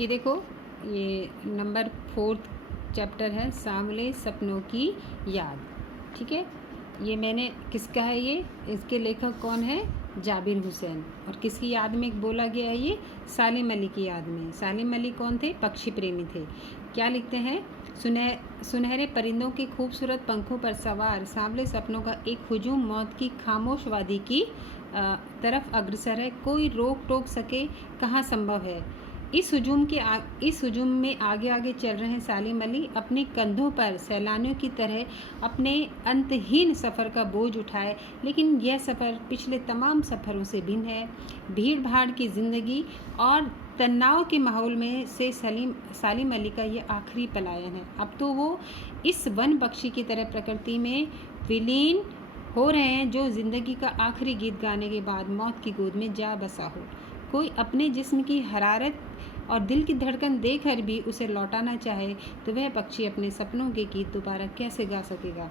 ये देखो, ये नंबर 4 चैप्टर है, सांवले सपनों की याद। ठीक है, ये मैंने किसका है, ये इसके लेखक कौन है, जाबिर हुसैन। और किसकी याद में बोला गया है ये, सालिम अली की याद में। सालिम अली कौन थे, पक्षी प्रेमी थे। क्या लिखते हैं, सुनहरे परिंदों के खूबसूरत पंखों पर सवार सांवले सपनों का एक हुजूम मौत की खामोश वादी की तरफ अग्रसर है। कोई रोक टोक सके कहाँ संभव है। इस हुजूम में आगे आगे चल रहे हैं सालिम अली, अपने कंधों पर सैलानियों की तरह अपने अंतहीन सफ़र का बोझ उठाए। लेकिन यह सफ़र पिछले तमाम सफ़रों से भिन्न है। भीड़ भाड़ की ज़िंदगी और तनाव के माहौल में से सालिम अली का ये आखिरी पलायन है। अब तो वो इस वन पक्षी की तरह प्रकृति में विलीन हो रहे हैं, जो ज़िंदगी का आखिरी गीत गाने के बाद मौत की गोद में जा बसा हो। कोई अपने जिस्म की हरारत और दिल की धड़कन देकर भी उसे लौटाना चाहे तो वह पक्षी अपने सपनों के गीत दोबारा कैसे गा सकेगा।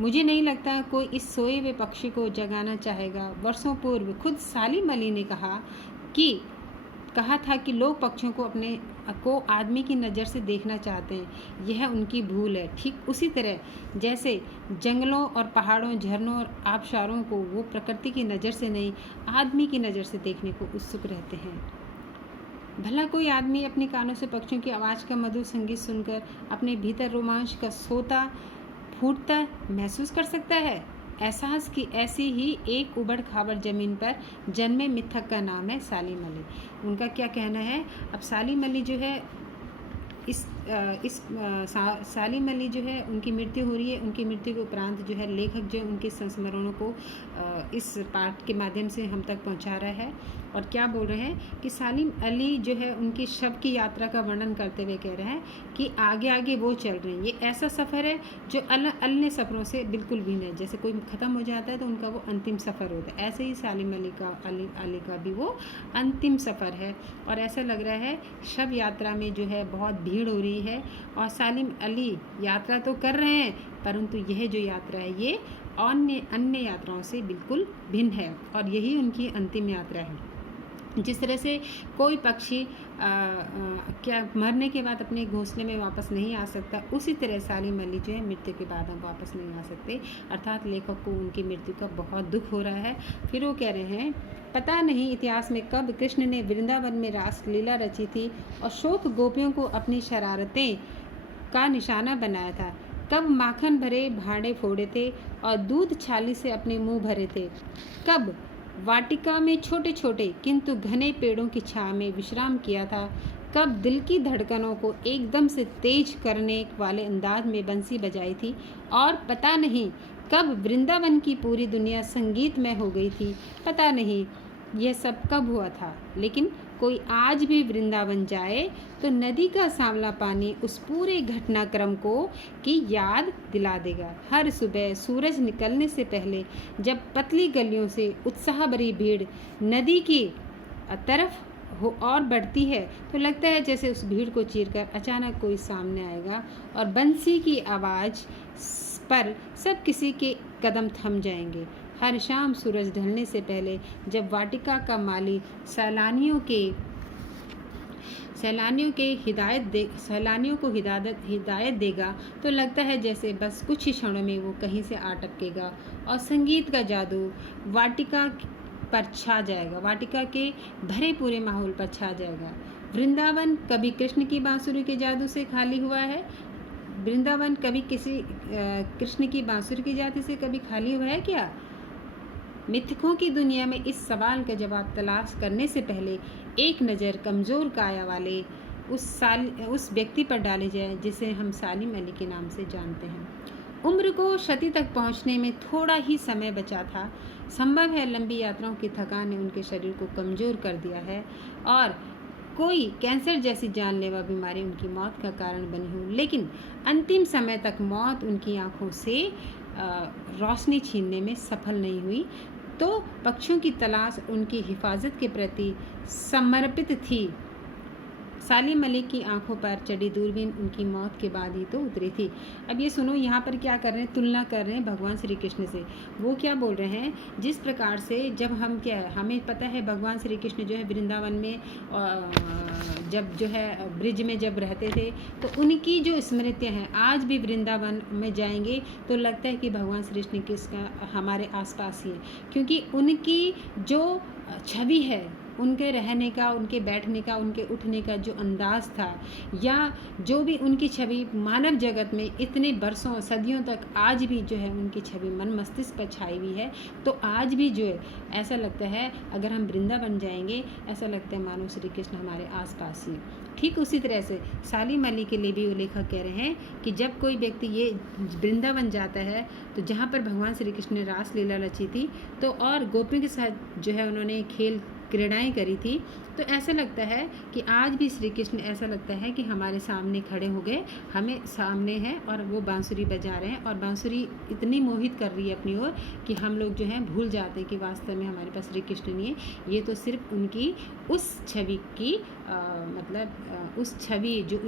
मुझे नहीं लगता कोई इस सोए हुए पक्षी को जगाना चाहेगा। वर्षों पूर्व खुद सालिम अली ने कहा था कि लोग पक्षियों को आदमी की नज़र से देखना चाहते हैं। यह उनकी भूल है। ठीक उसी तरह जैसे जंगलों और पहाड़ों, झरनों और आबशारों को वो प्रकृति की नज़र से नहीं, आदमी की नज़र से देखने को उत्सुक रहते हैं। भला कोई आदमी अपने कानों से पक्षियों की आवाज़ का मधुर संगीत सुनकर अपने भीतर रोमांच का सोता फूटता महसूस कर सकता है। एहसास की ऐसी ही एक उबड़ खाबड़ ज़मीन पर जन्मे मिथक का नाम है सालिम अली। उनका क्या कहना है, अब सालिम अली जो है सालिम अली जो है, उनकी मृत्यु हो रही है। उनकी मृत्यु के उपरांत जो है लेखक जो उनके संस्मरणों को इस पाठ के माध्यम से हम तक पहुंचा रहा है। और क्या बोल रहे हैं कि सालिम अली जो है उनकी शव की यात्रा का वर्णन करते हुए कह रहे हैं कि आगे आगे वो चल रहे हैं। ये ऐसा सफ़र है जो अन्य सफ़रों से बिल्कुल भिन्न है। जैसे कोई ख़त्म हो जाता है तो उनका वो अंतिम सफ़र होता है, ऐसे ही सालिम अली का भी वो अंतिम सफ़र है। और ऐसा लग रहा है शव यात्रा में जो है बहुत भीड़ हो रही है और सालिम अली यात्रा तो कर रहे हैं, परंतु यह जो यात्रा है ये अन्य यात्राओं से बिल्कुल भिन्न है और यही उनकी अंतिम यात्रा है। जिस तरह से कोई पक्षी क्या मरने के बाद अपने घोंसले में वापस नहीं आ सकता, उसी तरह सालिम अली जो है मृत्यु के बाद हम वापस नहीं आ सकते। अर्थात लेखक को उनकी मृत्यु का बहुत दुख हो रहा है। फिर वो कह रहे हैं, पता नहीं इतिहास में कब कृष्ण ने वृंदावन में रास लीला रची थी और शोक गोपियों को अपनी शरारतें का निशाना बनाया था। कब माखन भरे भांडे फोड़े थे और दूध छाली से अपने मुंह भरे थे। कब वाटिका में छोटे छोटे किंतु घने पेड़ों की छाया में विश्राम किया था। कब दिल की धड़कनों को एकदम से तेज करने वाले अंदाज में बंसी बजाई थी। और पता नहीं कब वृंदावन की पूरी दुनिया संगीतमय हो गई थी। पता नहीं यह सब कब हुआ था, लेकिन कोई आज भी वृंदावन जाए तो नदी का सांवला पानी उस पूरे घटनाक्रम को की याद दिला देगा। हर सुबह सूरज निकलने से पहले जब पतली गलियों से उत्साह भरी भीड़ नदी की तरफ और बढ़ती है तो लगता है जैसे उस भीड़ को चीरकर अचानक कोई सामने आएगा और बंसी की आवाज़ पर सब किसी के कदम थम जाएंगे। हर शाम सूरज ढलने से पहले जब वाटिका का माली सैलानियों को हिदायत देगा तो लगता है जैसे बस कुछ ही क्षणों में वो कहीं से आ टपकेगा और संगीत का जादू वाटिका पर छा जाएगा, वाटिका के भरे पूरे माहौल पर छा जाएगा। वृंदावन कभी कृष्ण की बांसुरी के जादू से खाली हुआ है? वृंदावन कभी किसी कृष्ण की बांसुरी की जादू से कभी खाली हुआ है क्या? मिथकों की दुनिया में इस सवाल का जवाब तलाश करने से पहले एक नज़र कमज़ोर काया वाले उस व्यक्ति पर डाली जाए जिसे हम सालिम अली के नाम से जानते हैं। उम्र को शती तक पहुंचने में थोड़ा ही समय बचा था। संभव है लंबी यात्राओं की थकान ने उनके शरीर को कमज़ोर कर दिया है और कोई कैंसर जैसी जानलेवा बीमारी उनकी मौत का कारण बनी हो, लेकिन अंतिम समय तक मौत उनकी आंखों से रोशनी छीनने में सफल नहीं हुई। तो पक्षियों की तलाश उनकी हिफाजत के प्रति समर्पित थी। सालिम अली की आंखों पर चढ़ी दूरबीन उनकी मौत के बाद ही तो उतरी थी। अब ये सुनो, यहाँ पर क्या कर रहे हैं, तुलना कर रहे हैं भगवान श्री कृष्ण से। वो क्या बोल रहे हैं, जिस प्रकार से जब हम क्या है, हमें पता है भगवान श्री कृष्ण जो है वृंदावन में जब जो है ब्रिज में जब रहते थे, तो उनकी जो स्मृतियाँ हैं आज भी वृंदावन में जाएंगे तो लगता है कि भगवान श्री कृष्ण हमारे आसपास ही है, क्योंकि उनकी जो छवि है, उनके रहने का, उनके बैठने का, उनके उठने का जो अंदाज़ था, या जो भी उनकी छवि मानव जगत में इतने बरसों सदियों तक आज भी जो है उनकी छवि मन मस्तिष्क पर छाई हुई है। तो आज भी जो है ऐसा लगता है, अगर हम वृंदावन जाएंगे ऐसा लगता है मानो श्री कृष्ण हमारे आसपास ही। ठीक उसी तरह से सालिम अली के लिए भी वो लेखक कह रहे हैं कि जब कोई व्यक्ति ये वृंदावन जाता है तो जहाँ पर भगवान श्री कृष्ण ने रास लीला रची थी, तो और गोपियों के साथ जो है उन्होंने खेल क्रीड़ाएँ करी थी, तो ऐसा लगता है कि आज भी श्री कृष्ण ऐसा लगता है कि हमारे सामने खड़े हो गए, हमें सामने हैं और वो बांसुरी बजा रहे हैं, और बांसुरी इतनी मोहित कर रही है अपनी ओर कि हम लोग जो हैं भूल जाते हैं कि वास्तव में हमारे पास श्री कृष्ण नहीं है। ये तो सिर्फ उनकी उस छवि की उस छवि जो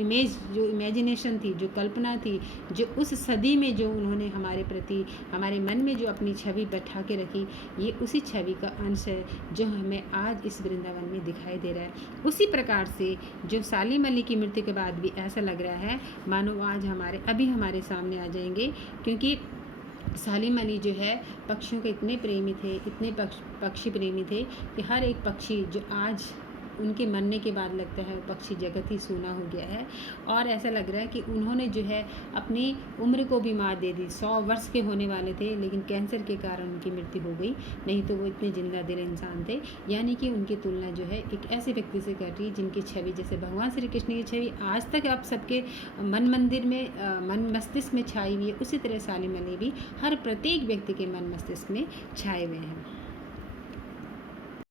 इमेजिनेशन थी, जो कल्पना थी, जो उस सदी में जो उन्होंने हमारे प्रति, हमारे मन में जो अपनी छवि बैठा के रखी, ये उसी छवि का अंश है जो हमें आज इस वृंदावन में दिखाई दे रहा है। उसी प्रकार से जो सालिम अली की मृत्यु के बाद भी ऐसा लग रहा है मानो आज अभी हमारे सामने आ जाएंगे, क्योंकि सालिम अली जो है पक्षियों के इतने प्रेमी थे, इतने पक्षी प्रेमी थे कि हर एक पक्षी जो आज उनके मरने के बाद लगता है पक्षी जगत ही सूना हो गया है। और ऐसा लग रहा है कि उन्होंने जो है अपनी उम्र को भी मार दे दी। 100 वर्ष के होने वाले थे, लेकिन कैंसर के कारण उनकी मृत्यु हो गई, नहीं तो वो इतने जिंदा दिल इंसान थे। यानी कि उनकी तुलना जो है एक ऐसे व्यक्ति से कर रही जिनकी छवि, जैसे भगवान श्री कृष्ण की छवि आज तक आप सबके मन मस्तिष्क में छाई हुई है, उसी तरह सालिम अली भी हर प्रत्येक व्यक्ति के मन मस्तिष्क में छाए हुए हैं।